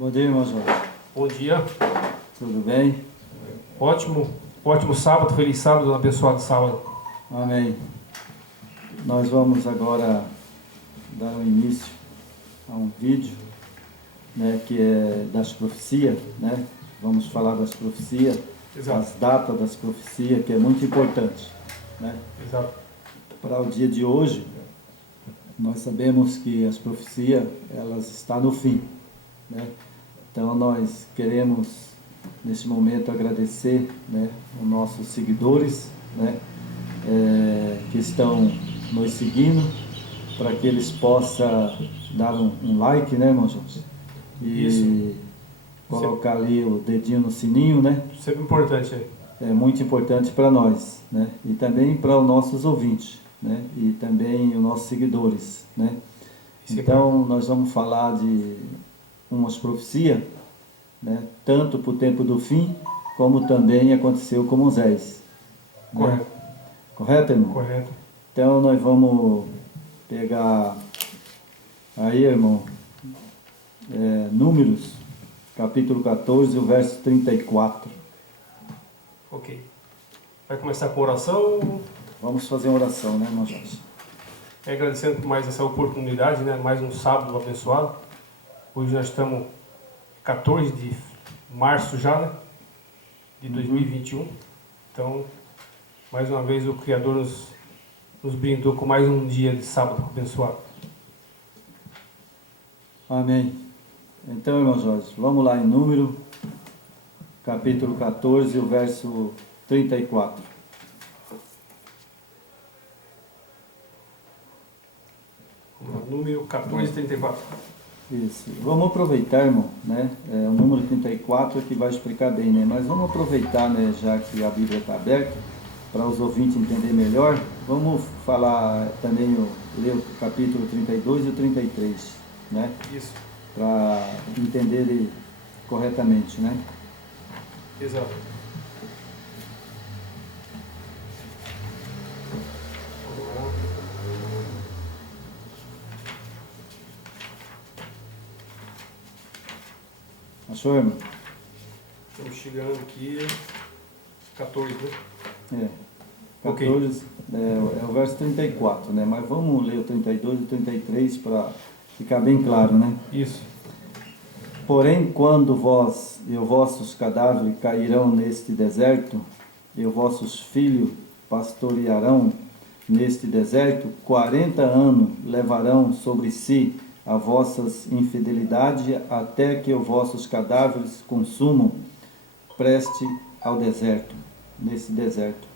Bom dia, irmão Jorge. Bom dia. Tudo bem? Ótimo sábado, feliz sábado, abençoado sábado. Amém. Nós vamos agora dar um início a um vídeo, que é das profecias, Vamos falar das profecias, Exato. as datas das profecias, que é muito importante, Exato. Para o dia de hoje, nós sabemos que as profecias, elas estão no fim, Então nós queremos, nesse momento, agradecer, os nossos seguidores, que estão nos seguindo, para que eles possam dar um like, irmão Jorge? E Isso. Colocar ali o dedinho no sininho, Sempre importante aí. É muito importante para nós, E também para os nossos ouvintes, E também os nossos seguidores, Então nós vamos falar de umas profecias, tanto para o tempo do fim, como também aconteceu com Moisés. Correto. Correto, irmão? Correto. Então nós vamos pegar aí, irmão, Números, capítulo 14, o verso 34. Ok. Vai começar com oração. Vamos fazer uma oração, irmão Jorge? Agradecendo por mais essa oportunidade, mais um sábado abençoado. Hoje nós estamos 14 de março já, de 2021. Então, mais uma vez o Criador nos brindou com mais um dia de sábado abençoado. Amém. Então, irmão Jorge, vamos lá em Número, capítulo 14, o verso 34. Número 1434. Isso. Vamos aproveitar, irmão, o número 34 que vai explicar bem, Mas vamos aproveitar, já que a Bíblia está aberta, para os ouvintes entenderem melhor. Vamos falar também, ler o capítulo 32 e o 33, Isso. Para entender corretamente, Exato. Achou, irmão? Estamos chegando aqui, 14, né? 14, é o verso 34, Mas vamos ler o 32 e o 33 para ficar bem claro, Isso. Porém, quando vós e os vossos cadáveres cairão neste deserto, e os vossos filhos pastorearão neste deserto, 40 anos levarão sobre si a vossas infidelidade, até que os vossos cadáveres consumam, preste ao deserto, nesse deserto.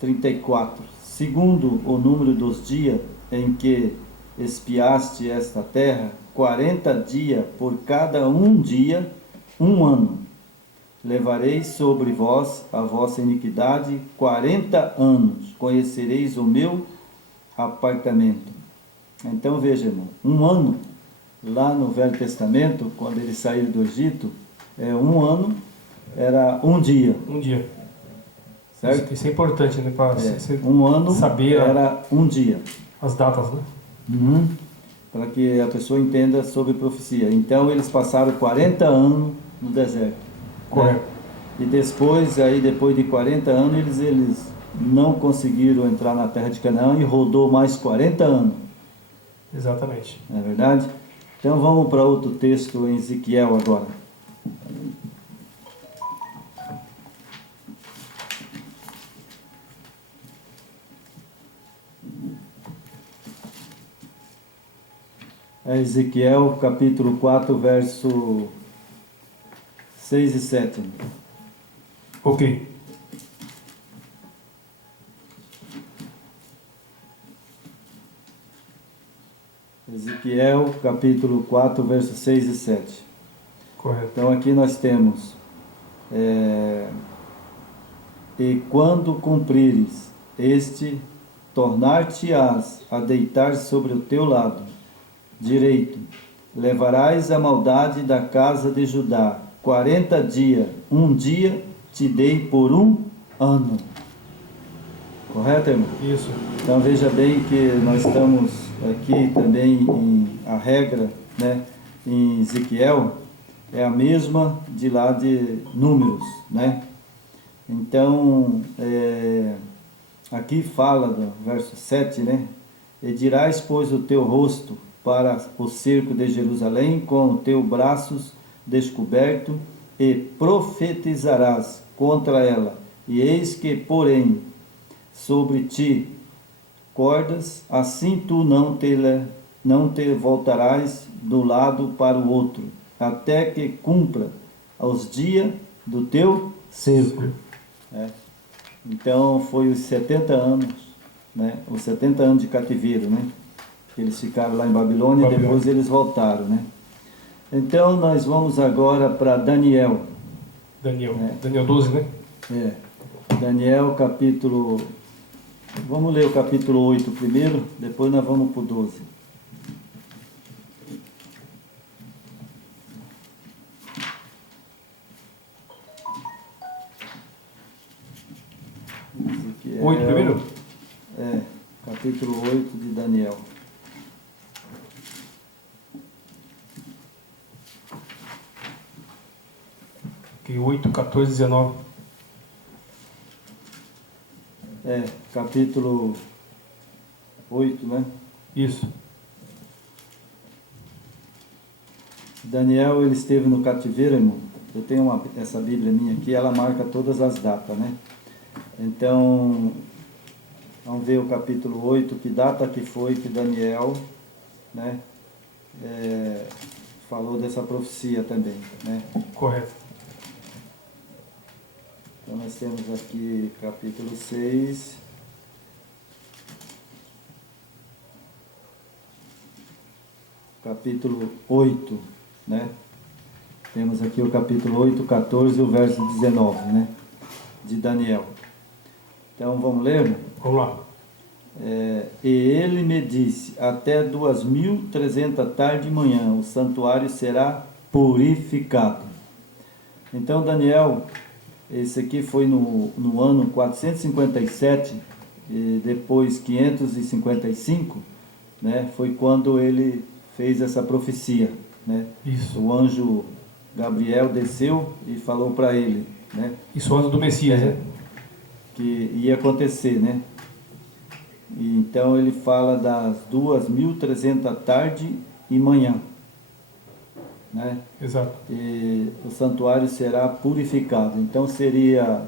34. Segundo o número dos dias em que espiaste esta terra, 40 dias por cada um dia, um ano. Levareis sobre vós a vossa iniquidade 40 anos, conhecereis o meu apartamento. Então veja, irmão, um ano, lá no Velho Testamento, quando eles saíram do Egito, um ano era um dia. Um dia. Certo? Isso é importante, para um ano saber era um dia. As datas, Para que a pessoa entenda sobre profecia. Então eles passaram 40 anos no deserto. Correto. E depois de 40 anos, eles não conseguiram entrar na terra de Canaã e rodou mais 40 anos. Exatamente. Não é verdade? Então vamos para outro texto em Ezequiel agora. Ezequiel capítulo 4, verso 6 e 7. Ok. Ezequiel capítulo 4, verso 6 e 7. Correto. Então aqui nós temos: e quando cumprires este, tornar-te-ás a deitar sobre o teu lado direito, levarás a maldade da casa de Judá 40 dias, um dia te dei por um ano. Correto, irmão? Isso. Então veja bem que nós estamos aqui também a regra, em Ezequiel é a mesma de lá de Números, né? Então, aqui fala do verso 7, né? E dirás, pois, o teu rosto para o cerco de Jerusalém com os teus braços descoberto e profetizarás contra ela. E eis que, porém, sobre ti cordas, assim tu não te voltarás do lado para o outro, até que cumpra os dias do teu cerco. Então foi os 70 anos, né? Os 70 anos de cativeiro, né? Eles ficaram lá em Babilônia e depois eles voltaram, né? Então nós vamos agora para Daniel. Daniel 12, né? Daniel capítulo... Vamos ler o capítulo 8 primeiro, depois nós vamos para o 12. Ezequiel, 8 primeiro? Capítulo 8 de Daniel. Ok, 8, 14, 19. Capítulo 8, né? Isso. Daniel, ele esteve no cativeiro, irmão. Eu tenho essa Bíblia minha aqui, ela marca todas as datas, né? Então, vamos ver o capítulo 8, que data que foi que Daniel, né, falou dessa profecia também, né? Correto. Então, nós temos aqui capítulo 6, capítulo 8, né? Temos aqui o capítulo 8, 14 e o verso 19, né? De Daniel. Então, vamos ler? Vamos lá. E ele me disse, até 2300 tarde e manhã, o santuário será purificado. Então, Daniel, esse aqui foi no ano 457, e depois 555, né? Foi quando ele fez essa profecia, né? Isso. O anjo Gabriel desceu e falou para ele, né? Isso, o ano do Messias, né? Que ia acontecer, né? E então ele fala das 2300 tarde e manhã, né? Exato. E o santuário será purificado. Então seria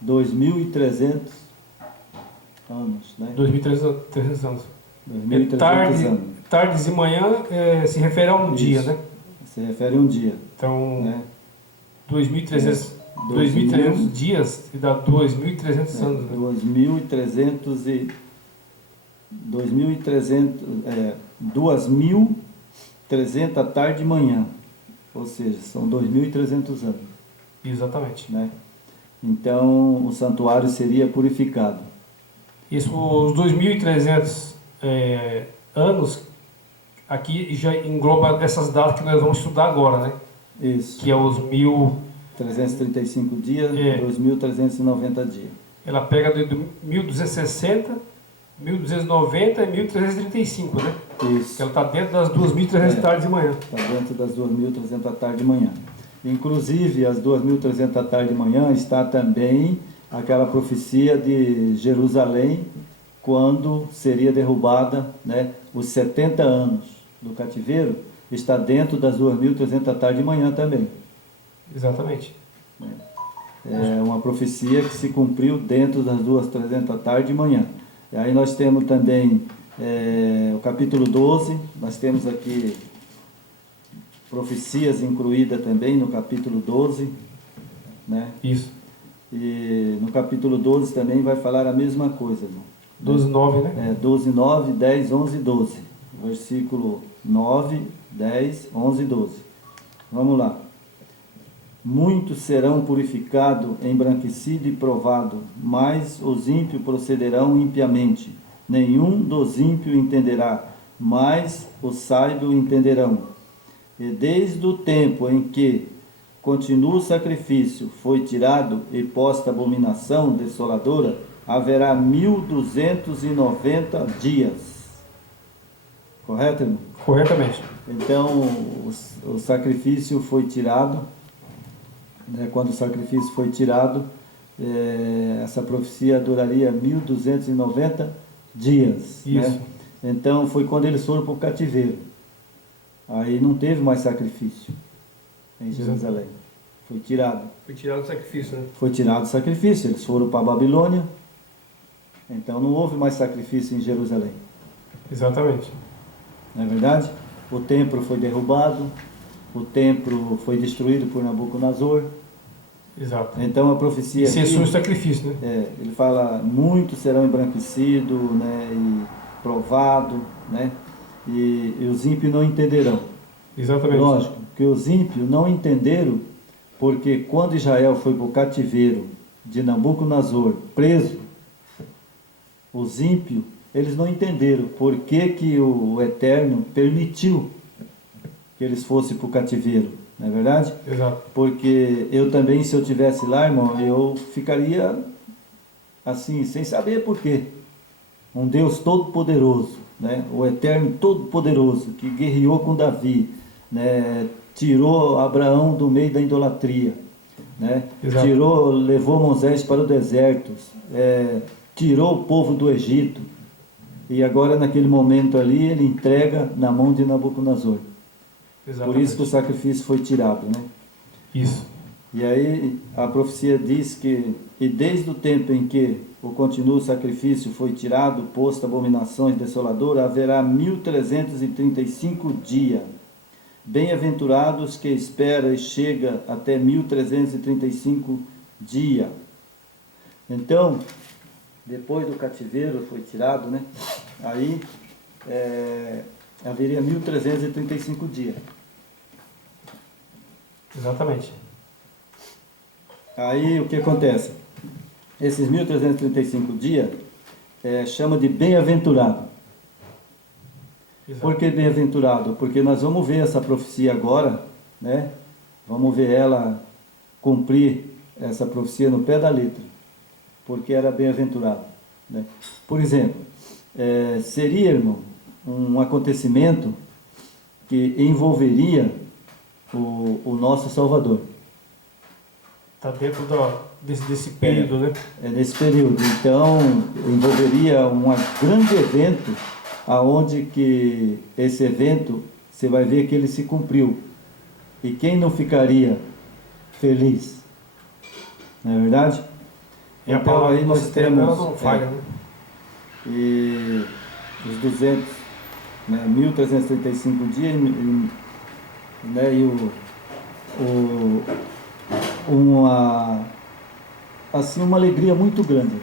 2300 anos, né? 2.300 anos. 2300 anos. Tardes e manhã se refere a um dia, né? Se refere a um dia. Então, né? 2.300 dias e dá 2.300 anos, né? 2.300 tarde e manhã. Ou seja, são 2.300 anos. Exatamente. Né? Então, o santuário seria purificado. Isso, os 2.300 anos, aqui já engloba essas datas que nós vamos estudar agora, né? Isso. Que é os 335 dias, 2.390 dias. Ela pega de 1.260, 1.290 e 1.335, né? Isso. Que ela está dentro das 2.300 tarde de manhã. Está dentro das 2.300 tarde de manhã. Inclusive, as 2.300 tarde de manhã está também aquela profecia de Jerusalém, quando seria derrubada, né, os 70 anos do cativeiro, está dentro das 2.300 tarde de manhã também. Exatamente. É uma profecia que se cumpriu dentro das 2.300 tarde de manhã. E aí nós temos também o capítulo 12, nós temos aqui profecias incluídas também no capítulo 12, né? Isso. E no capítulo 12 também vai falar a mesma coisa, irmão. 12, 9, né? 12, 9, 10, 11 e 12. Versículo 9, 10, 11 e 12. Vamos lá. Muitos serão purificados, embranquecidos e provados, mas os ímpios procederão impiamente. Nenhum dos ímpios entenderá, mas os sábios entenderão. E desde o tempo em que continua o sacrifício, foi tirado e posta a abominação desoladora, haverá 1.290 dias. Correto, irmão? Corretamente. Então, o sacrifício foi tirado, né? Quando o sacrifício foi tirado, essa profecia duraria 1290 dias. Isso. Né? Então, foi quando eles foram para o cativeiro. Aí não teve mais sacrifício em Jerusalém. Foi tirado. Foi tirado o sacrifício, né? Foi tirado o sacrifício. Eles foram para a Babilônia. Então, não houve mais sacrifício em Jerusalém. Exatamente. Não é verdade? O templo foi derrubado, o templo foi destruído por Nabucodonosor. Exato. Então a profecia E cessou o aqui, sacrifício, né? ele fala, muitos serão embranquecidos, né, e provados, né, e os ímpios não entenderão. Exatamente. Lógico que os ímpios não entenderam, porque quando Israel foi para o cativeiro de Nabucodonosor, preso, os ímpios, eles não entenderam por que o Eterno permitiu que eles fossem para o cativeiro, não é verdade? Exato. Porque eu também, se eu tivesse lá, irmão, eu ficaria assim, sem saber por quê. Um Deus todo-poderoso, né? O Eterno todo-poderoso, que guerreou com Davi, né? Tirou Abraão do meio da idolatria, né? Levou Moisés para o deserto, tirou o povo do Egito, e agora naquele momento ali ele entrega na mão de Nabucodonosor. Exatamente. Por isso que o sacrifício foi tirado, né? Isso. E aí a profecia diz que, e desde o tempo em que o continuo sacrifício foi tirado, posto abominações desoladoras, haverá 1335 dias. Bem-aventurados que espera e chega até 1335 dias. Então, depois do cativeiro foi tirado, né? Aí haveria 1335 dias. Exatamente. Aí o que acontece? Esses 1335 dias chama de bem-aventurado. Por que bem-aventurado? Porque nós vamos ver essa profecia agora, né? Vamos ver ela cumprir essa profecia no pé da letra. Porque era bem-aventurado, né? Por exemplo, seria, irmão, um acontecimento que envolveria o nosso Salvador. Está dentro desse período, né? Nesse período. Então, envolveria um grande evento, aonde que esse evento, você vai ver que ele se cumpriu. E quem não ficaria feliz? Não é verdade? E a Então palavra aí nós ela temos... não falha, né? E os 200, né, 1335 dias, né, e uma alegria muito grande,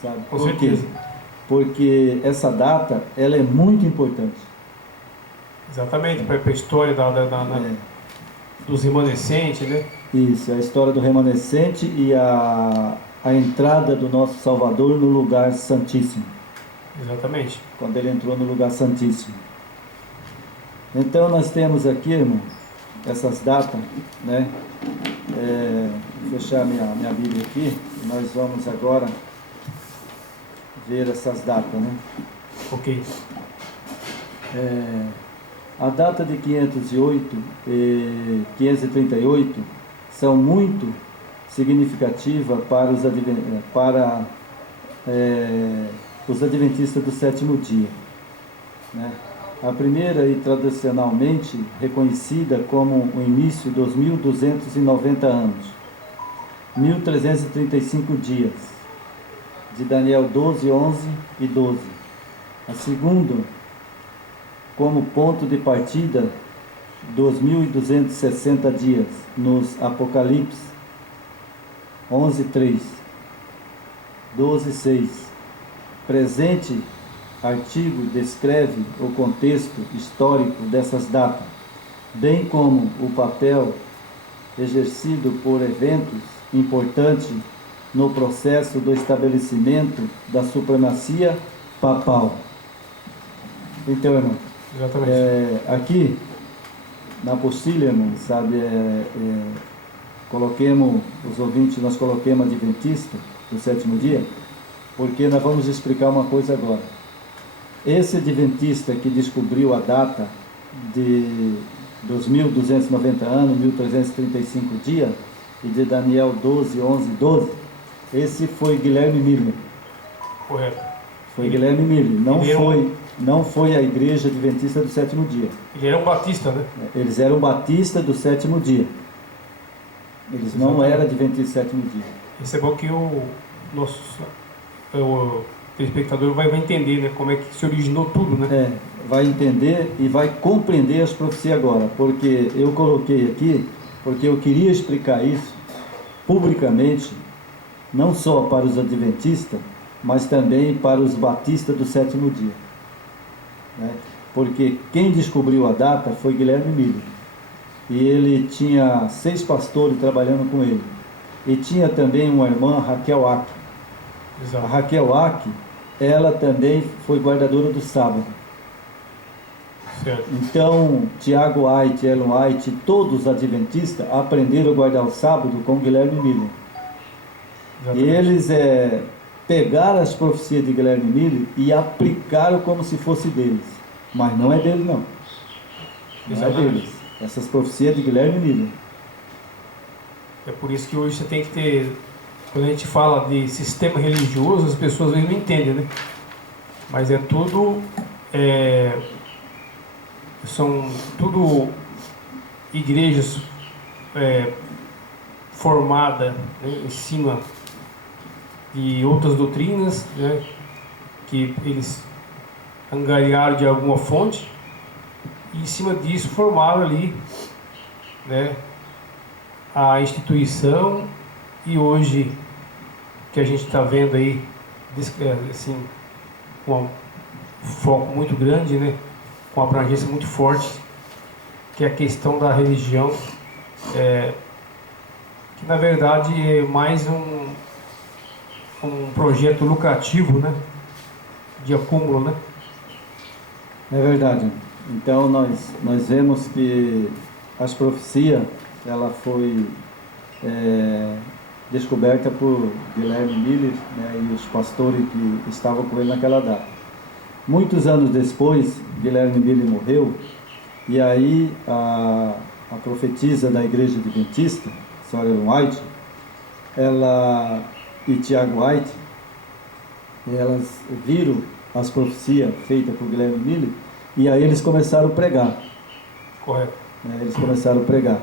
sabe? Com Por quê? certeza. Porque essa data, ela é muito importante. Exatamente, para a história dos remanescentes, né? Isso, a história do remanescente e a entrada do nosso Salvador no lugar santíssimo. Exatamente. Quando ele entrou no lugar santíssimo. Então nós temos aqui, irmão, essas datas, né? Vou fechar minha Bíblia aqui. Nós vamos agora ver essas datas, né? Ok. A data de 508 e 538 são muito significativas para os adventistas do sétimo dia, né? A primeira e tradicionalmente reconhecida como o início dos 1290 anos, 1335 dias, de Daniel 12, 11 e 12. A segunda, como ponto de partida dos 1260 dias, nos Apocalipse 11, 3, 12, 6. Presente artigo descreve o contexto histórico dessas datas, bem como o papel exercido por eventos importantes no processo do estabelecimento da supremacia papal. Então, irmão, Exatamente. aqui na apostila, irmão, sabe, coloquemos os ouvintes, nós coloquemos adventista do sétimo dia, porque nós vamos explicar uma coisa agora. esse adventista que descobriu a data dos 1290 anos, 1335 dias, e de Daniel 12, 11, 12, esse foi Guilherme Miller. Correto. Foi Guilherme Miller, não foi a Igreja Adventista do Sétimo Dia. Ele era um batista, né? Eles eram batista do Sétimo Dia. Eles não eram adventistas do Sétimo Dia. Isso é bom que o nosso telespectador vai entender, né, como é que se originou tudo, né? Vai entender e vai compreender as profecias agora, porque eu coloquei aqui, porque eu queria explicar isso publicamente, não só para os adventistas, mas também para os batistas do Sétimo Dia, né? Porque quem descobriu a data foi Guilherme Miller, e ele tinha 6 pastores trabalhando com ele, e tinha também uma irmã, Raquel Ack. Exato. A Raquel Ack, ela também foi guardadora do sábado. Certo. Então, Tiago White, Ellen White, todos os adventistas aprenderam a guardar o sábado com Guilherme Miller. Exatamente. E eles pegaram as profecias de Guilherme Miller e aplicaram como se fosse deles. Mas não é dele, não. Não é deles. Essas profecias de Guilherme Miller. É por isso que hoje você tem que ter... Quando a gente fala de sistema religioso, as pessoas às vezes não entendem, né? Mas é tudo... são tudo igrejas formadas, né, em cima de outras doutrinas, né, que eles angariaram de alguma fonte, e em cima disso formaram ali, né, a instituição. E hoje que a gente está vendo aí, assim, com um foco muito grande, né, com uma abrangência muito forte, que é a questão da religião, que na verdade é mais um projeto lucrativo, né, de acúmulo, né? É verdade. Então nós vemos que as profecias, ela foi descoberta por Guilherme Miller, né, e os pastores que estavam com ele naquela data. Muitos anos depois, Guilherme Miller morreu, e aí a profetisa da Igreja Adventista, Sra. Ellen White, ela e Tiago White, elas viram as profecias feitas por Guilherme Miller, e aí eles começaram a pregar. Correto. Eles começaram a pregar.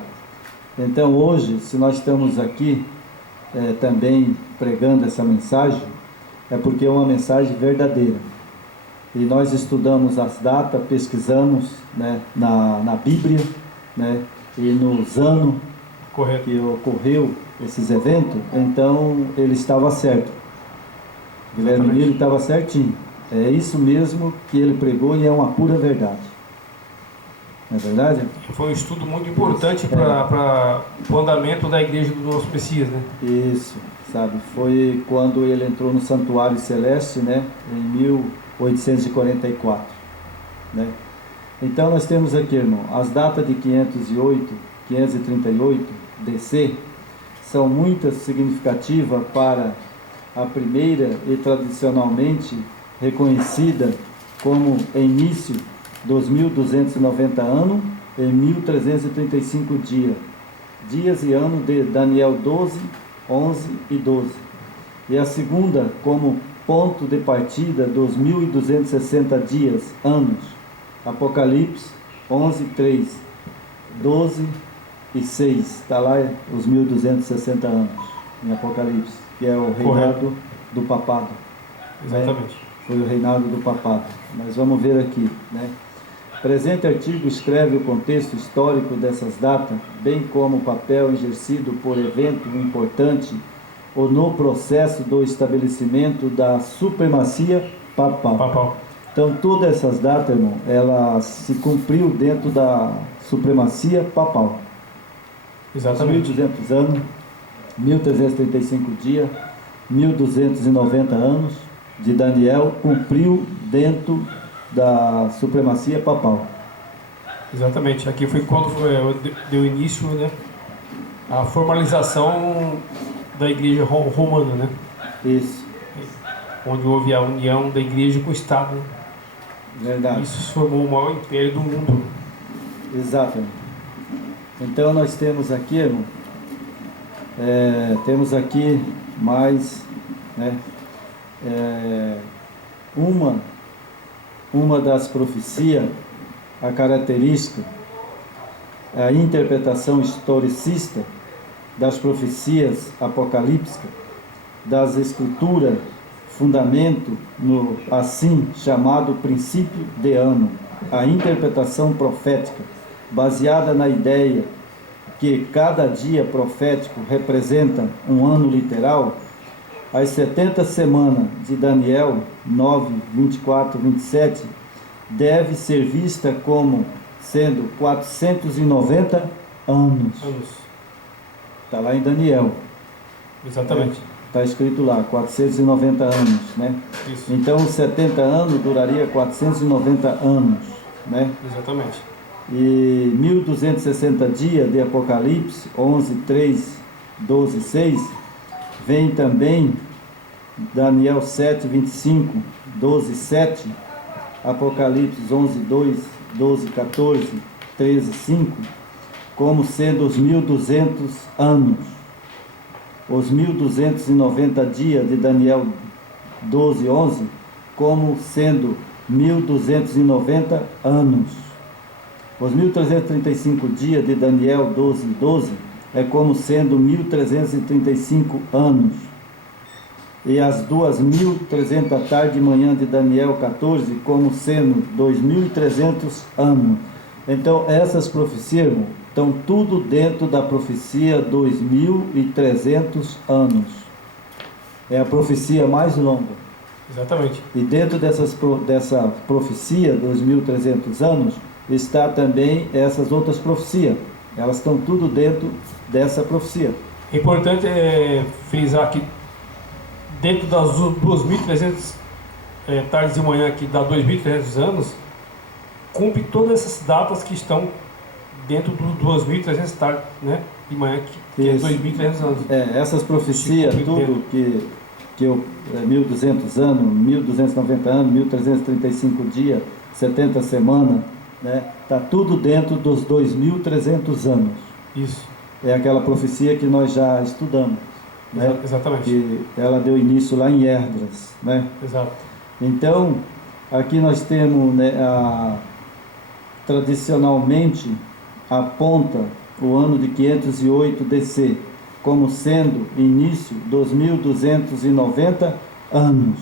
Então hoje, se nós estamos aqui também pregando essa mensagem, é porque é uma mensagem verdadeira. E nós estudamos as datas, pesquisamos, né, na Bíblia, né, e nos anos Correto. que ocorreu esses eventos, então ele estava certo. Guilherme Miller estava certinho. É isso mesmo que ele pregou e é uma pura verdade. Não é verdade? Foi um estudo muito importante para o andamento da igreja do nosso Messias, né? Isso, sabe? Foi quando ele entrou no Santuário Celeste, né, em 1844, né? Então nós temos aqui, irmão, as datas de 538 DC são muito significativas para a primeira e tradicionalmente reconhecida como início dos 1290 anos e 1335 dias e anos de Daniel 12, 11 e 12. E a segunda como ponto de partida dos 1260 dias, anos, Apocalipse 11, 3, 12 e 6, está lá os 1260 anos em Apocalipse, que é o reinado do papado. Exatamente. Foi o reinado do papado. Mas vamos ver aqui, né? Presente artigo escreve o contexto histórico dessas datas, bem como o papel exercido por evento importante ou no processo do estabelecimento da supremacia papal. Então, todas essas datas, irmão, ela se cumpriu dentro da supremacia papal. Exatamente. 1.200 anos, 1.335 dias, 1.290 anos de Daniel cumpriu dentro da supremacia papal. Exatamente. Aqui foi quando deu início, né, a formalização da igreja romana, né? Isso. Onde houve a união da igreja com o Estado, né? Verdade. Isso formou o maior império do mundo. Exatamente. Então nós temos aqui, irmão, temos aqui mais, né, uma das profecias, a característica, a interpretação historicista das profecias apocalípticas, das escrituras, fundamento no assim chamado princípio de ano, a interpretação profética, baseada na ideia que cada dia profético representa um ano literal. As 70 semanas de Daniel 9, 24, 27 deve ser vista como sendo 490 anos. Está lá em Daniel. Exatamente. Está escrito lá, 490 anos, né? Isso. Então, os 70 anos duraria 490 anos, né? Exatamente. E 1260 dias de Apocalipse, 11, 3, 12, 6, vem também Daniel 7, 25, 12, 7, Apocalipse 11, 2, 12, 14, 13, 5, como sendo os 1200 anos. Os 1290 dias de Daniel 12, 11, como sendo 1290 anos. Os 1335 dias de Daniel 12, 12, é como sendo 1335 anos. E as 2300 tarde e manhã de Daniel 14, como sendo 2300 anos. Então, essas profecias, irmão, estão tudo dentro da profecia 2300 anos. É a profecia mais longa. Exatamente. E dentro dessa profecia, 2300 anos, está também essas outras profecias. Elas estão tudo dentro dessa profecia. É importante frisar que dentro das 2.300 tardes de manhã, que dá 2.300 anos, cumpre todas essas datas que estão dentro dos 2.300 tardes, né, de manhã, que é 2.300 anos. Essas profecias, tudo que 1.200 anos, 1.290 anos, 1.335 dias, 70 semanas, né, está tudo dentro dos 2.300 anos. Isso. É aquela profecia que nós já estudamos. Né? Exatamente. Que ela deu início lá em Esdras, né? Exato. Então, aqui nós temos, né, tradicionalmente aponta o ano de 508 DC como sendo início dos 1290 anos.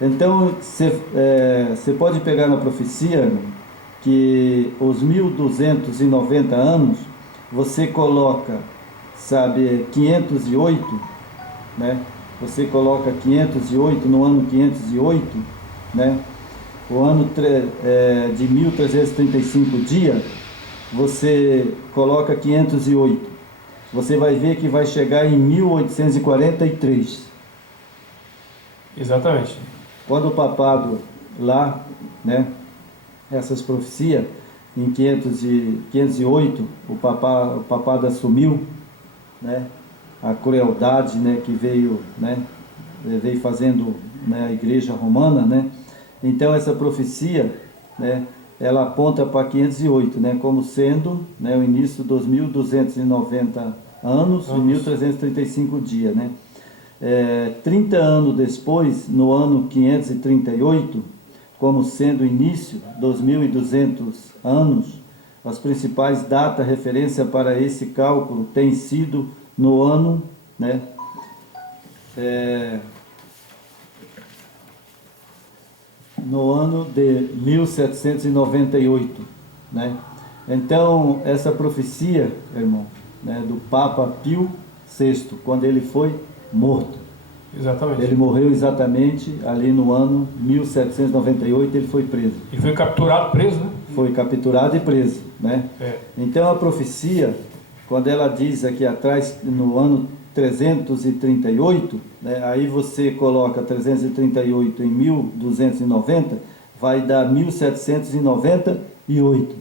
Então, você pode pegar na profecia que os 1290 anos, você coloca, sabe, 508, né? Você coloca 508 no ano 508, né? O ano de 1335 dias, você coloca 508. Você vai ver que vai chegar em 1843. Exatamente. Quando o papado lá, né? Essas profecias, em 508, o papado assumiu, né, a crueldade, né, que veio fazendo, né, a igreja romana, né? Então essa profecia, né, ela aponta para 508, né, como sendo, né, o início dos 1290 anos e 1335 dias, né? 30 anos depois, no ano 538, como sendo o início dos 1200 anos, as principais datas referência para esse cálculo têm sido no ano, né, no ano de 1798, né? Então, essa profecia, irmão, né, do Papa Pio VI, quando ele foi morto. Exatamente. Ele morreu exatamente ali no ano 1798, ele foi preso. E foi capturado, preso, né? Foi capturado e preso, né? Então a profecia, quando ela diz aqui atrás, no ano 338, né, aí você coloca 338 em 1290, vai dar 1798.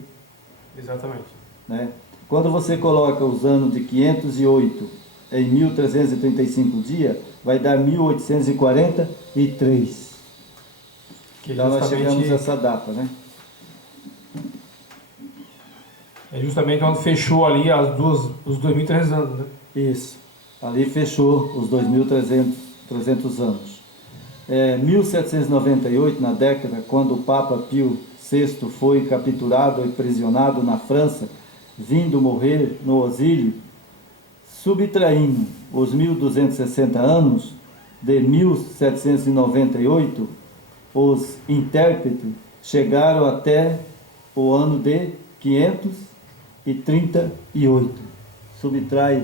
Exatamente. Né? Quando você coloca os anos de 508 em 1335 dias, vai dar 1843. Que Então nós chegamos a justamente, essa data, né? é justamente onde fechou ali os 2.300 anos, né? Isso. Ali fechou os 2.300 anos. 1798, na década, quando o Papa Pio VI foi capturado e aprisionado na França, vindo morrer no exílio, subtraindo os 1260 anos de 1798, os intérpretes chegaram até o ano de 538. Subtrai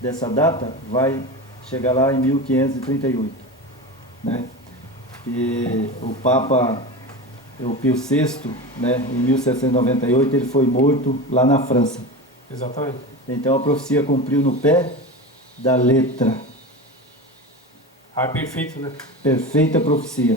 dessa data, vai chegar lá em 1538, né? E o Papa, o Pio VI, né, em 1798, ele foi morto lá na França. Exatamente. Então a profecia cumpriu no pé da letra. Ah, perfeito, né? Perfeita profecia,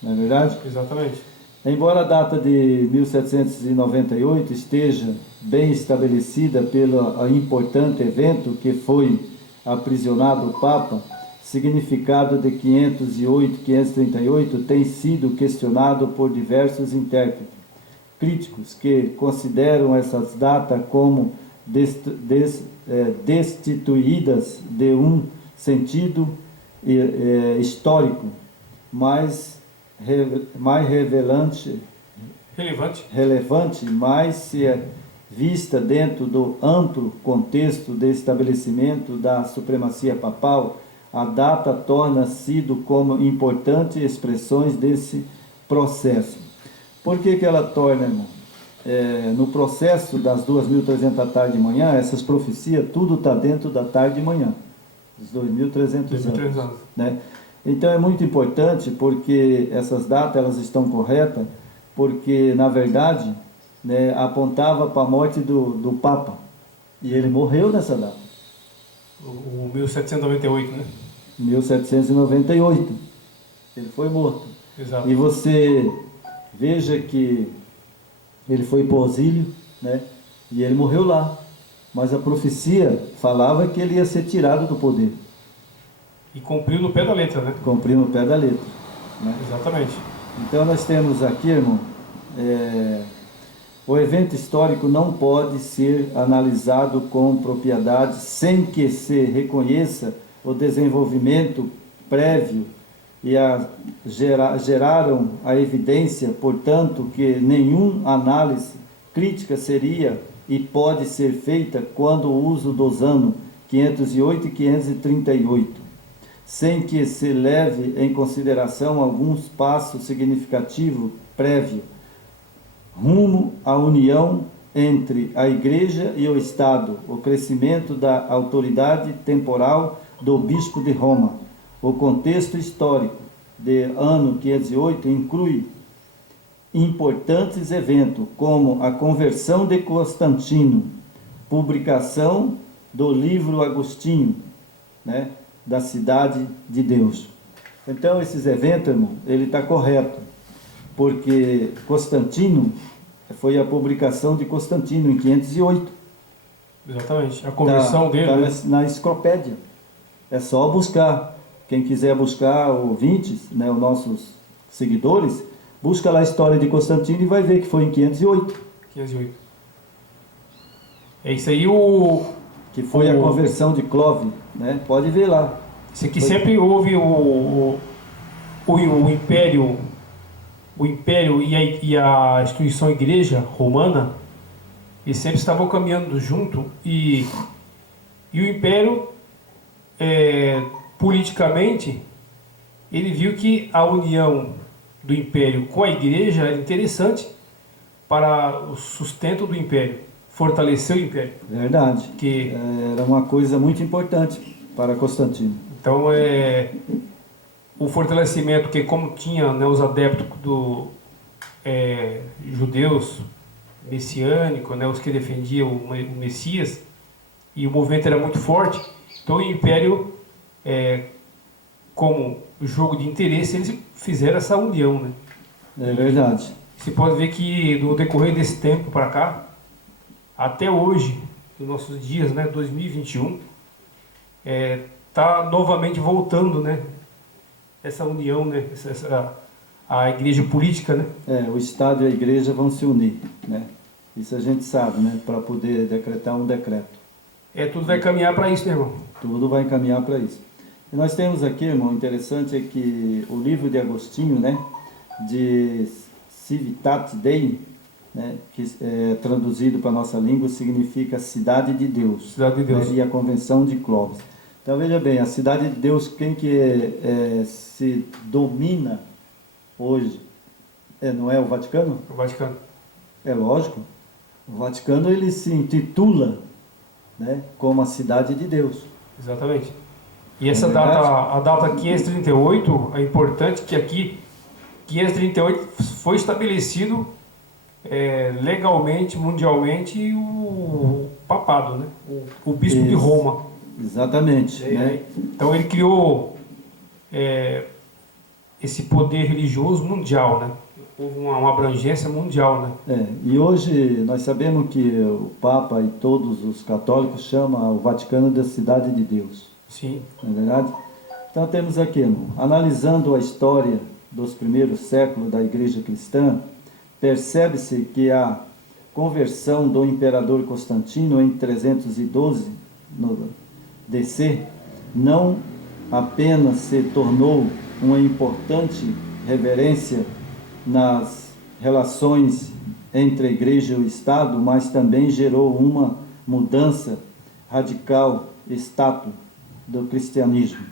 não é verdade? Exatamente. Embora a data de 1798 esteja bem estabelecida pelo importante evento que foi aprisionado o Papa, significado de 508 e 538 tem sido questionado por diversos intérpretes críticos que consideram essas datas como destituídas de um sentido histórico mais relevante, mas se é vista dentro do amplo contexto de estabelecimento da supremacia papal, a data torna-se como importantes expressões desse processo. Por que ela torna, irmão? No processo das 2.300 da tarde e manhã, essas profecias, tudo está dentro da tarde e manhã, os 2.300 anos. Né? Então é muito importante porque essas datas elas estão corretas, porque na verdade, né, apontava para a morte do Papa, e ele morreu nessa data. O 1798, né? 1798, ele foi morto. Exato. E você veja que ele foi para o exílio, né? E ele morreu lá. Mas a profecia falava que ele ia ser tirado do poder. E cumpriu no pé da letra, né? Cumpriu no pé da letra, né? Exatamente. Então nós temos aqui, irmão, o evento histórico não pode ser analisado com propriedade sem que se reconheça o desenvolvimento prévio e geraram a evidência, portanto, que nenhuma análise crítica seria e pode ser feita quando o uso dos anos 508 e 538, sem que se leve em consideração alguns passos significativos prévios rumo à união entre a Igreja e o Estado, o crescimento da autoridade temporal do Bispo de Roma. O contexto histórico de ano 508 inclui importantes eventos como a conversão de Constantino, publicação do livro Agostinho, né, da Cidade de Deus. Então esses eventos, irmão, ele está correto, porque Constantino foi a publicação de Constantino em 508. Exatamente, a conversão dele. Está na enciclopédia. É só buscar. Quem quiser buscar, ouvintes, né, os nossos seguidores, busca lá a história de Constantino e vai ver que foi em 508. 508. É isso aí que foi a conversão de Clove, né? Pode ver lá. Isso aqui sempre houve o Império e a instituição Igreja Romana, eles sempre estavam caminhando junto, e o Império, politicamente, ele viu que a união do Império com a Igreja era interessante para o sustento do Império, fortalecer o Império. Verdade. Que era uma coisa muito importante para Constantino. Então, o fortalecimento, que como tinha, né, os adeptos judeus messiânicos, né, os que defendiam o Messias, e o movimento era muito forte, então o Império, como jogo de interesse, eles fizeram essa união, né? É verdade. Você pode ver que no decorrer desse tempo para cá, até hoje, nos nossos dias, né, 2021, está novamente voltando, né, essa união, né, a igreja política, né? O Estado e a igreja vão se unir, né? Isso a gente sabe, né? Para poder decretar um decreto. Tudo vai caminhar para isso, né, irmão? Tudo vai encaminhar para isso. E nós temos aqui, irmão, interessante é que o livro de Agostinho, né? De Civitate Dei, né, que é traduzido para a nossa língua, significa Cidade de Deus. Cidade de Deus. Né, e a Convenção de Clovis. Então, veja bem, a Cidade de Deus, quem que se domina hoje? Não é o Vaticano? O Vaticano. É lógico. O Vaticano, ele se intitula, né, como a Cidade de Deus. Exatamente. E essa data, a data 538, é importante que aqui, 538 foi estabelecido legalmente, mundialmente, o papado, né? O bispo de Roma. Exatamente. Né? Então ele criou esse poder religioso mundial, né? Houve uma abrangência mundial, né? E hoje nós sabemos que o Papa e todos os católicos chamam o Vaticano de Cidade de Deus. Sim. Não é verdade? Então temos aqui, irmão, analisando a história dos primeiros séculos da Igreja Cristã, percebe-se que a conversão do imperador Constantino em 312 no DC não apenas se tornou uma importante reverência nas relações entre a Igreja e o Estado, mas também gerou uma mudança radical estátua do cristianismo.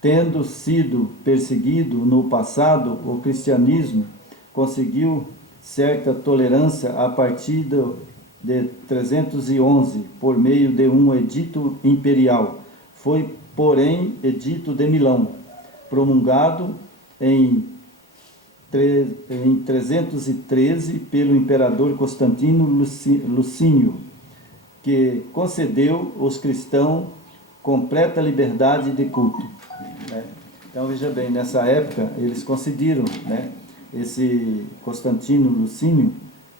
Tendo sido perseguido no passado, o cristianismo conseguiu certa tolerância a partir de 311, por meio de um edito imperial. Foi, porém, edito de Milão, promulgado em 313 pelo imperador Constantino Lucínio, que concedeu aos cristãos completa liberdade de culto. Né? Então, veja bem, nessa época, eles concederam, né, esse Constantino Lucínio,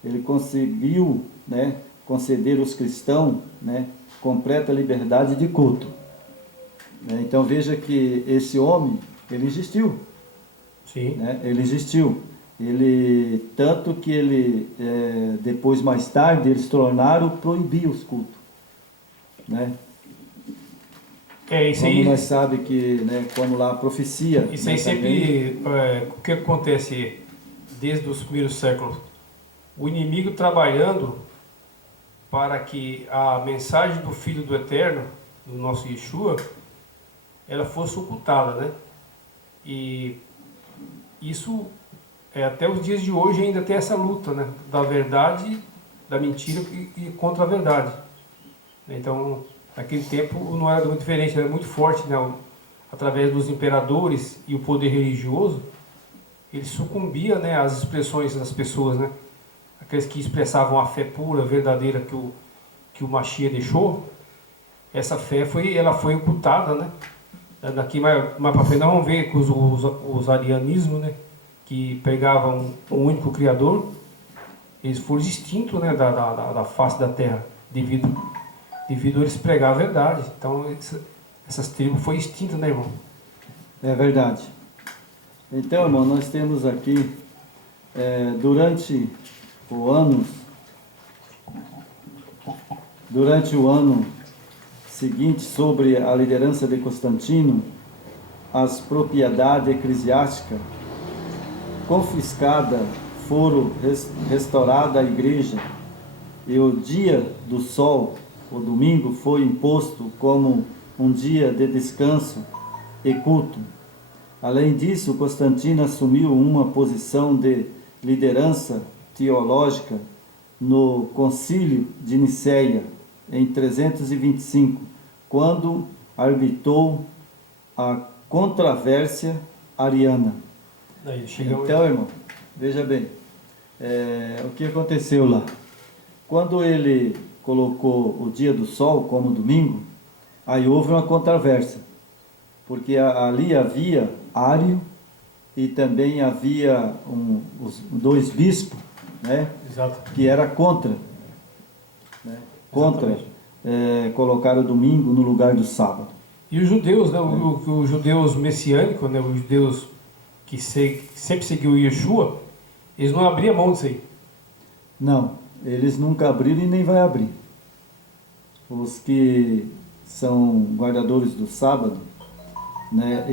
ele conseguiu, né, conceder aos cristãos, né, completa liberdade de culto. Né? Então, veja que esse homem, ele existiu. Sim. Né? Ele existiu. Tanto que ele, depois, mais tarde, eles tornaram proibir os cultos. Né? Isso como aí, nós sabemos que, né, como lá a profecia... Isso aí sempre... o que acontece desde os primeiros séculos? O inimigo trabalhando para que a mensagem do Filho do Eterno, do nosso Yeshua, ela fosse ocultada, né? E isso, até os dias de hoje, ainda tem essa luta, né? Da verdade, da mentira e contra a verdade. Então, naquele tempo não era muito diferente, era muito forte, né? Através dos imperadores e o poder religioso, ele sucumbia, né, às expressões das pessoas, né? Aqueles que expressavam a fé pura, verdadeira que o Mashiach deixou, essa fé ela foi ocultada, né? Daqui mais para frente nós vamos ver que os arianismos, né, que pegavam um único Criador, eles foram extintos, né, da face da terra, devido a eles pregar a verdade. Então essas tribos foram extintas, né, irmão? É verdade. Então, irmão, nós temos aqui, durante o ano seguinte, sobre a liderança de Constantino, as propriedades eclesiásticas confiscadas foram restauradas à igreja, e o dia do sol, o domingo, foi imposto como um dia de descanso e culto. Além disso, Constantino assumiu uma posição de liderança teológica no Concílio de Nicéia, em 325, quando arbitrou a controvérsia ariana. Então, irmão, veja bem, o que aconteceu lá. Quando ele colocou o dia do sol como domingo, aí houve uma controvérsia, porque ali havia Ário e também havia os dois bispos, né, que era contra, né, colocar o domingo no lugar do sábado. E os judeus, né, os judeus messiânicos, né, os judeus sempre seguiu Yeshua, eles não abriam mão disso aí. Não, eles nunca abriram e nem vai abrir. Os que são guardadores do sábado, né,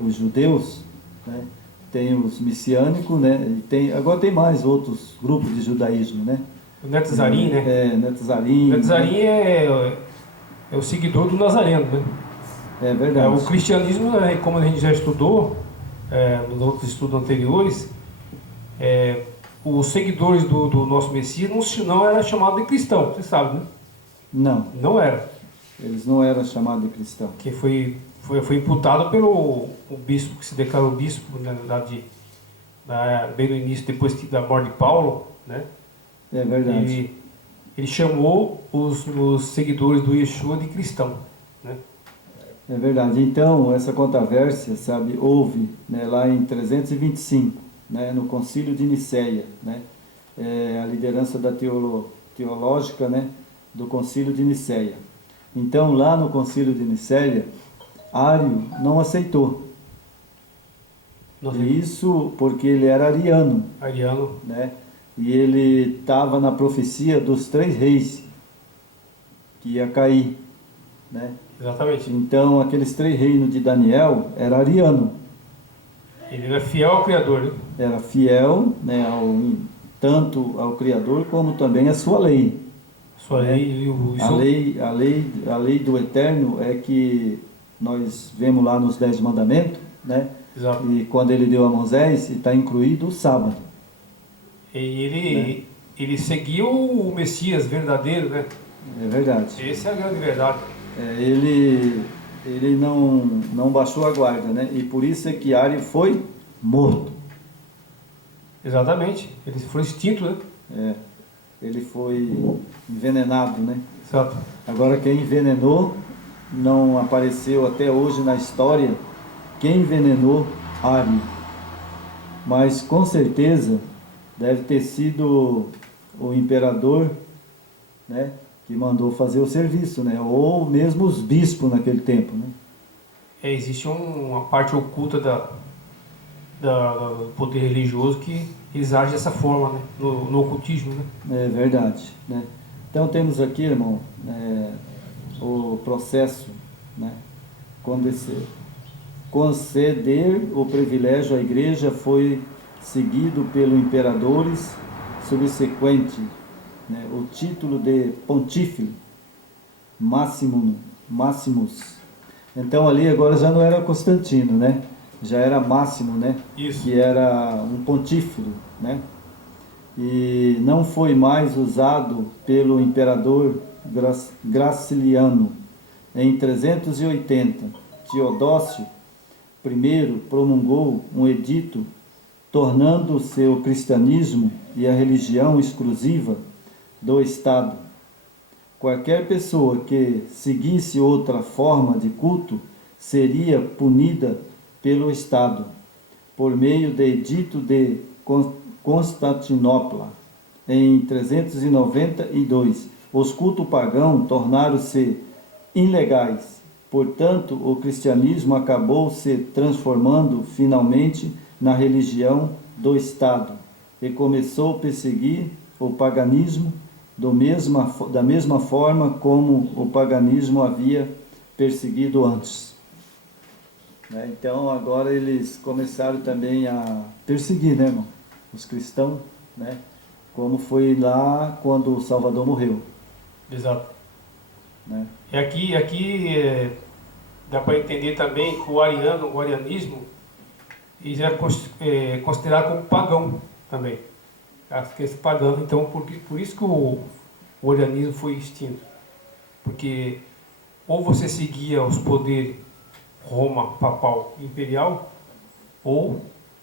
os judeus, né, tem os messiânicos, né, agora tem mais outros grupos de judaísmo, né? O Netzarim, né? Netzarim. O Netzarim é o seguidor do Nazareno, né? É verdade. O cristianismo, como a gente já estudou nos outros estudos anteriores, os seguidores do nosso Messias não era chamado de cristão, você sabe, né? Não. Não era. Eles não eram chamados de cristão. Que foi imputado pelo o bispo, que se declarou bispo, na verdade, bem no início, depois da morte de Paulo, né? É verdade. Ele chamou os seguidores do Yeshua de cristão, né? É verdade. Então, essa controvérsia, sabe, houve, né, lá em 325, né, no Concílio de Nicéia, né, a liderança da teológica, né, do Concílio de Nicéia. Então, lá no Concílio de Nicéia, Ário não aceitou. Isso porque ele era ariano. Né? E ele estava na profecia dos 3 reis que ia cair. Né? Exatamente. Então, aqueles 3 reinos de Daniel era ariano. Ele era fiel ao Criador, né? Era fiel, né, tanto ao Criador como também à sua lei. Sua lei, a lei do Eterno é que nós vemos lá nos 10 mandamentos, né? Exato. E quando ele deu a Moisés, está incluído o sábado. E ele seguiu o Messias verdadeiro, né? É verdade. Essa é a grande verdade. Ele não baixou a guarda, né? E por isso é que Ário foi morto. Exatamente. Ele foi extinto, né? Ele foi envenenado, né? Exato. Agora quem envenenou, não apareceu até hoje na história quem envenenou Ário. Mas com certeza deve ter sido o imperador, né, que mandou fazer o serviço, né? Ou mesmo os bispos naquele tempo, né? Existe uma parte oculta do poder religioso que eles agem dessa forma, né? No ocultismo, né? É verdade, né? Então temos aqui, irmão, o processo, né? Conceder o privilégio à igreja foi seguido pelos imperadores subsequente, né? O título de pontífice Maximus. Então ali agora já não era Constantino, né? Já era Máximo, né? Isso. Que era um pontífice, né? E não foi mais usado pelo imperador Graciliano. Em 380, Teodósio I promulgou um edito tornando-se o cristianismo e a religião exclusiva do Estado. Qualquer pessoa que seguisse outra forma de culto seria punida pelo Estado, por meio do edito de Constantinopla. Em 392, os cultos pagãos tornaram-se ilegais. Portanto, o cristianismo acabou se transformando finalmente na religião do Estado e começou a perseguir o paganismo da mesma forma como o paganismo havia perseguido antes. Então agora eles começaram também a perseguir, né, irmão? Os cristãos, né? Como foi lá quando o Salvador morreu. Exato. Né? E aqui dá para entender também que o arianismo, ele é considerado como pagão também. As crenças pagãs, então por isso que o arianismo foi extinto. Porque ou você seguia os poderes Roma, papal, imperial, ou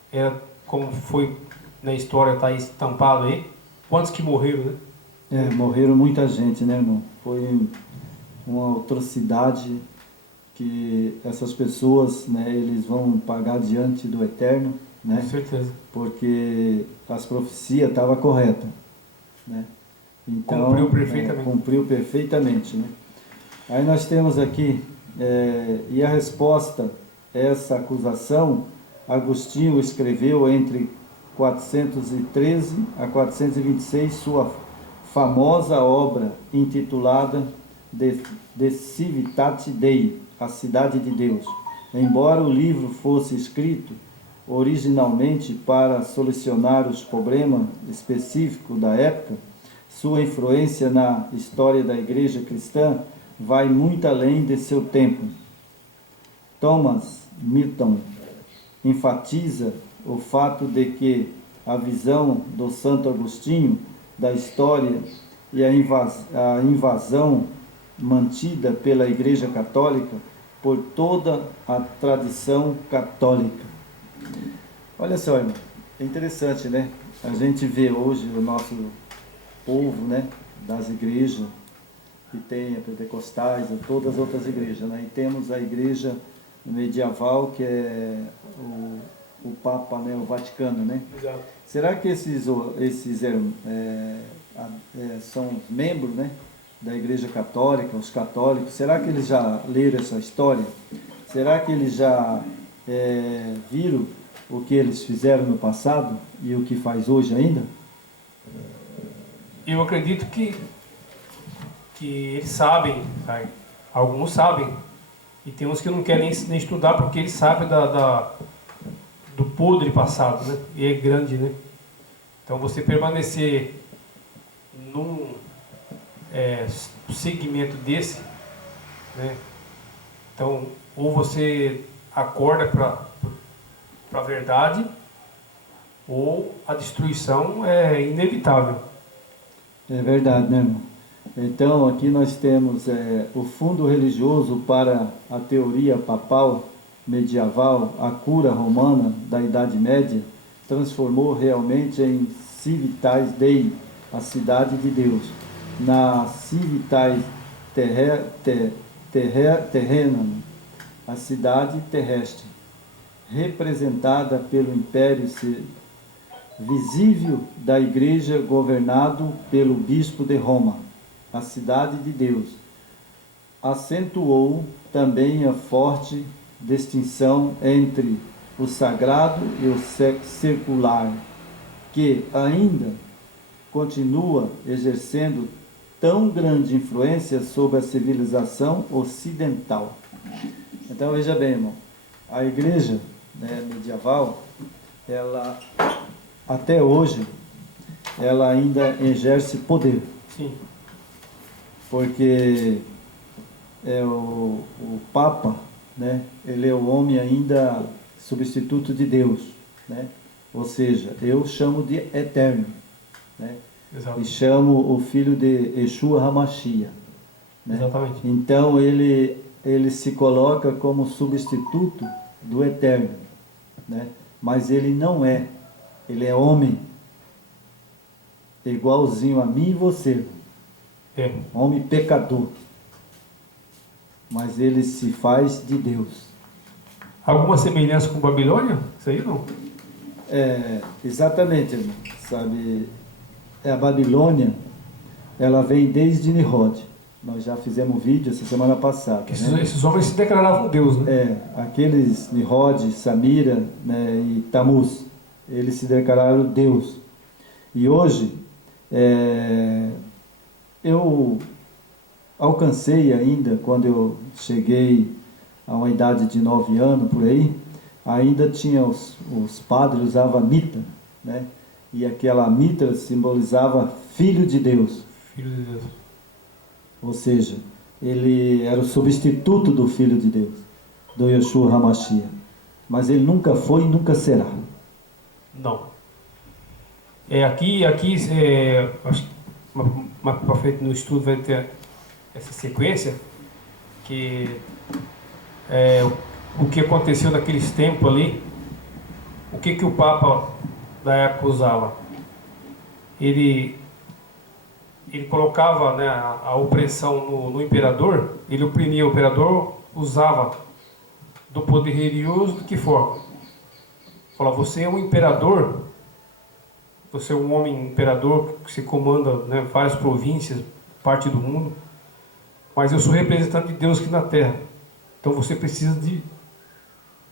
era como foi na história, está estampado aí, quantos que morreram, né? Morreram muita gente, né, irmão? Foi uma atrocidade que essas pessoas, né, eles vão pagar diante do Eterno, né? Com certeza. Porque as profecias estavam corretas, né? Então, cumpriu perfeitamente. Cumpriu perfeitamente, né? Aí nós temos aqui, e a resposta a essa acusação Agostinho escreveu entre 413 a 426 sua famosa obra intitulada De Civitate Dei, a Cidade de Deus. Embora o livro fosse escrito originalmente para solucionar os problemas específicos da época, sua influência na história da Igreja cristã vai muito além de seu tempo. Thomas Merton enfatiza o fato de que a visão do Santo Agostinho da história e a invasão mantida pela Igreja Católica por toda a tradição católica. Olha só, irmão, é interessante, né? A gente vê hoje o nosso povo, né, das igrejas, que tem a pentecostais e todas as outras igrejas, né? E temos a igreja medieval, que é o Papa, né, o Vaticano, né? Exato. Será que esses são membros, né, da Igreja Católica, os católicos? Será que eles já leram essa história? Será que eles já viram o que eles fizeram no passado e o que faz hoje ainda? Eu acredito que eles sabem, sabe? Alguns sabem, e tem uns que não querem nem estudar porque eles sabem do podre passado, né? E é grande, né? Então você permanecer num segmento desse, né? Então, ou você acorda para a verdade, ou a destruição é inevitável. É verdade, né, irmão? Então, aqui nós temos o fundo religioso para a teoria papal medieval. A cura romana da Idade Média transformou realmente em Civitas Dei, a cidade de Deus. Na Civitas Terrena, a cidade terrestre, representada pelo império visível da Igreja, governado pelo bispo de Roma, a cidade de Deus. Acentuou também a forte distinção entre o sagrado e o secular, que ainda continua exercendo tão grande influência sobre a civilização ocidental. Então veja bem, irmão, a igreja, né, medieval, ela até hoje ela ainda exerce poder. Sim. Porque o Papa, né, ele é o homem ainda substituto de Deus, né? Ou seja, eu chamo de eterno, né? Exato. E chamo o filho de Yeshua HaMashiach, né? Exatamente. Então ele se coloca como substituto do eterno, né? Mas ele não é, ele é homem, igualzinho a mim e você, homem pecador, mas ele se faz de Deus. Alguma semelhança com Babilônia? Isso aí não? Exatamente, irmão. Sabe, a Babilônia, ela vem desde Nimrod. Nós já fizemos vídeo essa semana passada. Esses homens se declaravam Deus, né? Aqueles Nimrod, Samira, né, e Tamuz, eles se declararam Deus. E hoje, eu alcancei ainda, quando eu cheguei a uma idade de 9 anos, por aí, ainda tinha os padres usavam mitra, né? E aquela mitra simbolizava Filho de Deus. Filho de Deus. Ou seja, ele era o substituto do Filho de Deus, do Yeshua HaMashiach. Mas ele nunca foi e nunca será. Não. Aqui acho que mais para frente no estudo vai ter essa sequência, que o que aconteceu naqueles tempos ali, o que o Papa da época usava? Ele colocava, né, a opressão no imperador, ele oprimia o imperador, usava do poder religioso de que forma? Falava, você é um imperador, você é um homem imperador que se comanda, né, várias províncias, parte do mundo, mas eu sou representante de Deus aqui na terra, então você precisa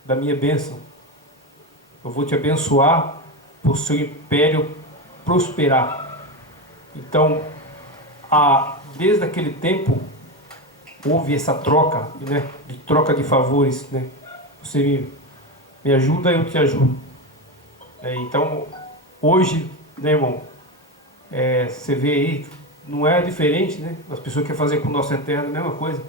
da minha bênção. eu vou te abençoar para o seu império prosperar. Então, desde aquele tempo, houve essa troca, né, de troca de favores, né? Você me ajuda, eu te ajudo. Então, hoje, né, irmão, você vê aí, não é diferente, né? As pessoas querem fazer com o nosso eterno a mesma coisa,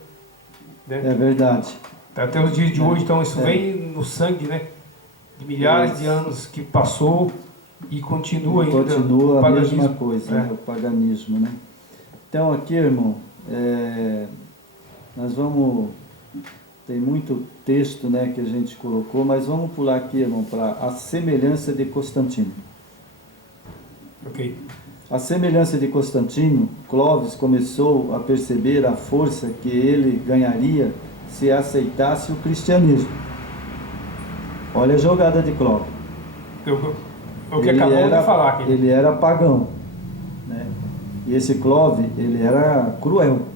né? É verdade. Até os dias de hoje, então isso vem no sangue, né? De milhares de anos que passou e continua ainda. Continua a mesma coisa, né? O paganismo, né? Então aqui, irmão, nós vamos... Tem muito texto, né, que a gente colocou, mas vamos pular aqui, irmão, para a semelhança de Constantino. Ok. A semelhança de Constantino, Clovis começou a perceber a força que ele ganharia se aceitasse o cristianismo. Olha a jogada de Clovis. O que acabou de falar aqui. Ele era pagão, né? E esse Clovis, ele era cruel.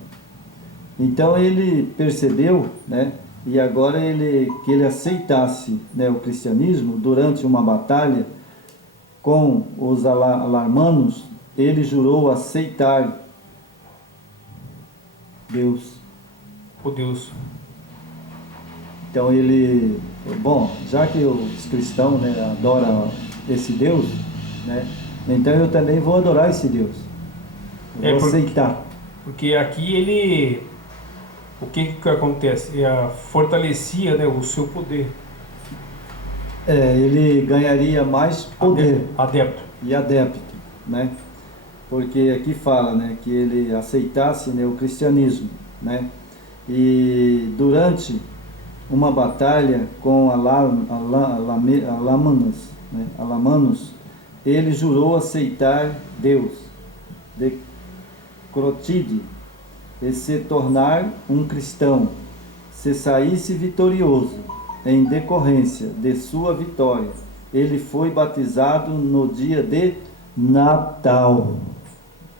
Então ele percebeu, né, e agora que ele aceitasse, né, o cristianismo durante uma batalha com os alarmanos, ele jurou aceitar Deus. O Deus. Então ele, bom, já que os cristãos, né, adoram esse Deus, né, então eu também vou adorar esse Deus. Eu vou aceitar. Porque aqui o que acontece? Fortalecia, né, o seu poder. Ele ganharia mais poder. Adepto. E adepto, né? Porque aqui fala, né, que ele aceitasse, né, o cristianismo, né? E durante uma batalha com Alamanos, ele jurou aceitar Deus, de Crotide, e se tornar um cristão, se saísse vitorioso em decorrência de sua vitória. Ele foi batizado no dia de Natal.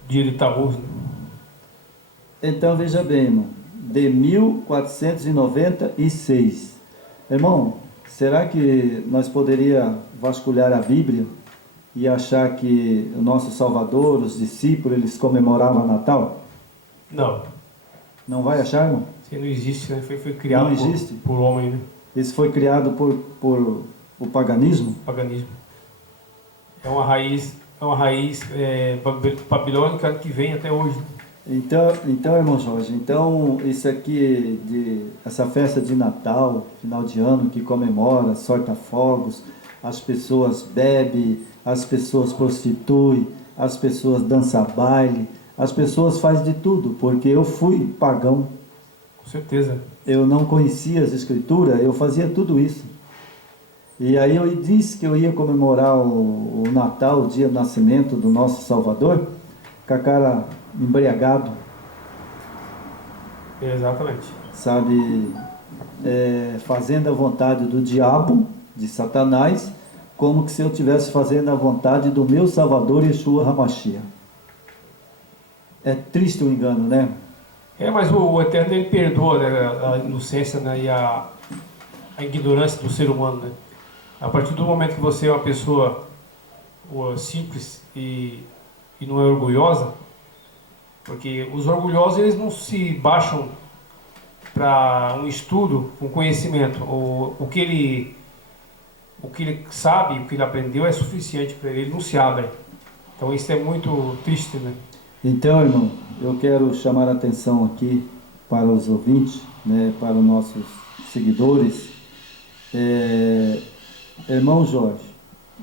Dia de Tammuz. Então veja bem, irmão, de 1496. Irmão, será que nós poderíamos vasculhar a Bíblia e achar que o nosso Salvador, os discípulos, eles comemoravam Natal? Não. Não vai achar, irmão? Isso não existe, né? Foi criado não existe? por homem, né? Isso foi criado por o paganismo? Paganismo. É uma raiz babilônica que vem até hoje. Então, irmão Jorge, então isso aqui, essa festa de Natal, final de ano, que comemora, solta fogos, as pessoas bebem, as pessoas prostituem, as pessoas dançam baile, as pessoas fazem de tudo, porque eu fui pagão. Com certeza. Eu não conhecia as escrituras, eu fazia tudo isso. E aí eu disse que eu ia comemorar o Natal, o dia do nascimento do nosso Salvador, com a cara embriagado. Exatamente. Sabe, fazendo a vontade do diabo, de Satanás, como que se eu estivesse fazendo a vontade do meu Salvador, Yeshua HaMashiach. É triste o engano, né? Mas o Eterno, ele perdoa, né, a inocência, né, e a ignorância do ser humano, né? A partir do momento que você é uma pessoa simples e não é orgulhosa, porque os orgulhosos, eles não se baixam para um estudo, um conhecimento. O que ele sabe, o que ele aprendeu é suficiente para ele, ele não se abre. Então isso é muito triste, né? Então, irmão, eu quero chamar a atenção aqui para os ouvintes, né, para os nossos seguidores. Irmão Jorge,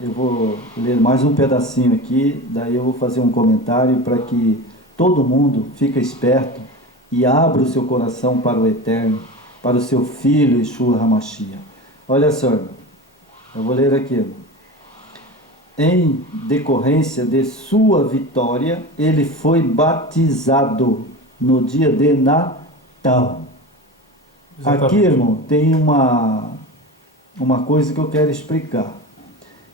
eu vou ler mais um pedacinho aqui, daí eu vou fazer um comentário para que todo mundo fique esperto e abra o seu coração para o Eterno, para o seu Filho, Yeshua HaMashiach. Olha só, irmão, eu vou ler aqui. Em decorrência de sua vitória, ele foi batizado no dia de Natal. Exatamente. Aqui, irmão, tem uma coisa que eu quero explicar.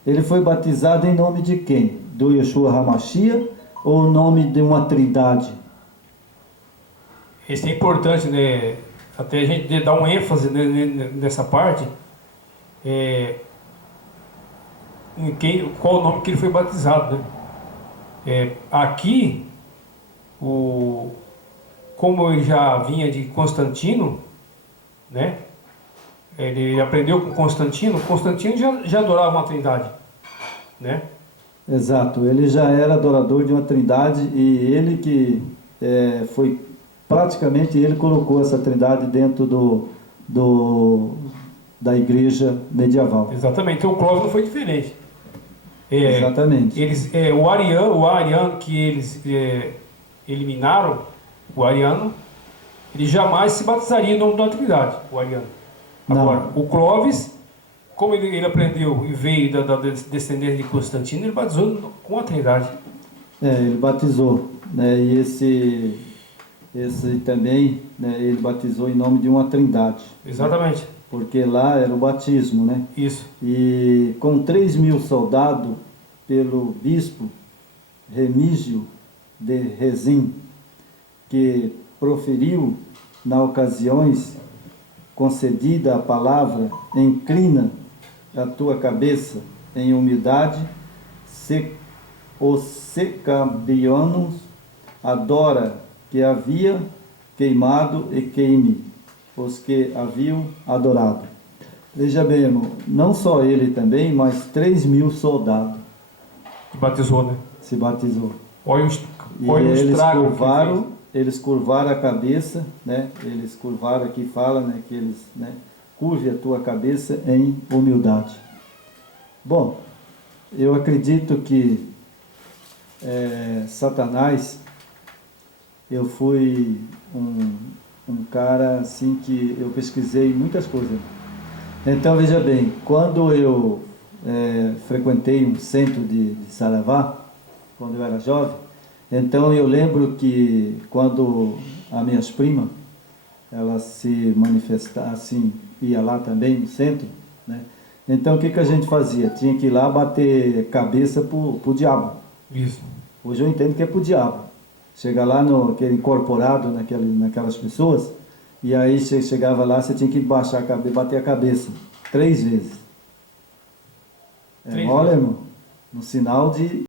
Ele foi batizado em nome de quem? Do Yeshua HaMashiach ou em nome de uma trindade? Isso é importante, né? Até a gente dar um ênfase nessa parte. qual o nome que ele foi batizado, né? Aqui, como ele já vinha de Constantino, né? Ele aprendeu com Constantino. Constantino já adorava uma trindade, né? Exato, ele já era adorador de uma trindade e ele que foi, praticamente ele colocou essa trindade dentro da igreja medieval. Exatamente, então o Clóvis não foi diferente. Exatamente. O ariano que eles eliminaram, o ariano, ele jamais se batizaria em nome da trindade, o ariano. Agora, o Clóvis, como ele aprendeu e veio da descendência de Constantino, ele batizou com a trindade. Ele batizou, né? E esse também, né, ele batizou em nome de uma trindade. Exatamente. Né? Porque lá era o batismo, né? Isso. E com 3.000 soldados pelo bispo Remígio de Rezim, que proferiu na ocasiões concedida a palavra, inclina a tua cabeça em humildade, os secabianos adora que havia queimado e queime os que haviam adorado. Veja bem, irmão, não só ele também, mas 3.000 soldados. Batizou, né? Se batizou. Olha eles curvaram a cabeça, né? Eles curvaram, aqui fala, né, que eles, né, curve a tua cabeça em humildade. Bom, eu acredito que Satanás, eu fui um cara assim que eu pesquisei muitas coisas. Então veja bem, quando eu frequentei um centro de Saravá, quando eu era jovem, então eu lembro que quando as minhas primas, elas se manifestavam assim, ia lá também no centro, né? Então o que a gente fazia? Tinha que ir lá bater cabeça pro diabo. Isso. Hoje eu entendo que é pro diabo. Chegar lá aquele incorporado naquelas pessoas, e aí você chegava lá, você tinha que baixar a cabeça, bater a cabeça 3 vezes. Olha, irmão, no sinal de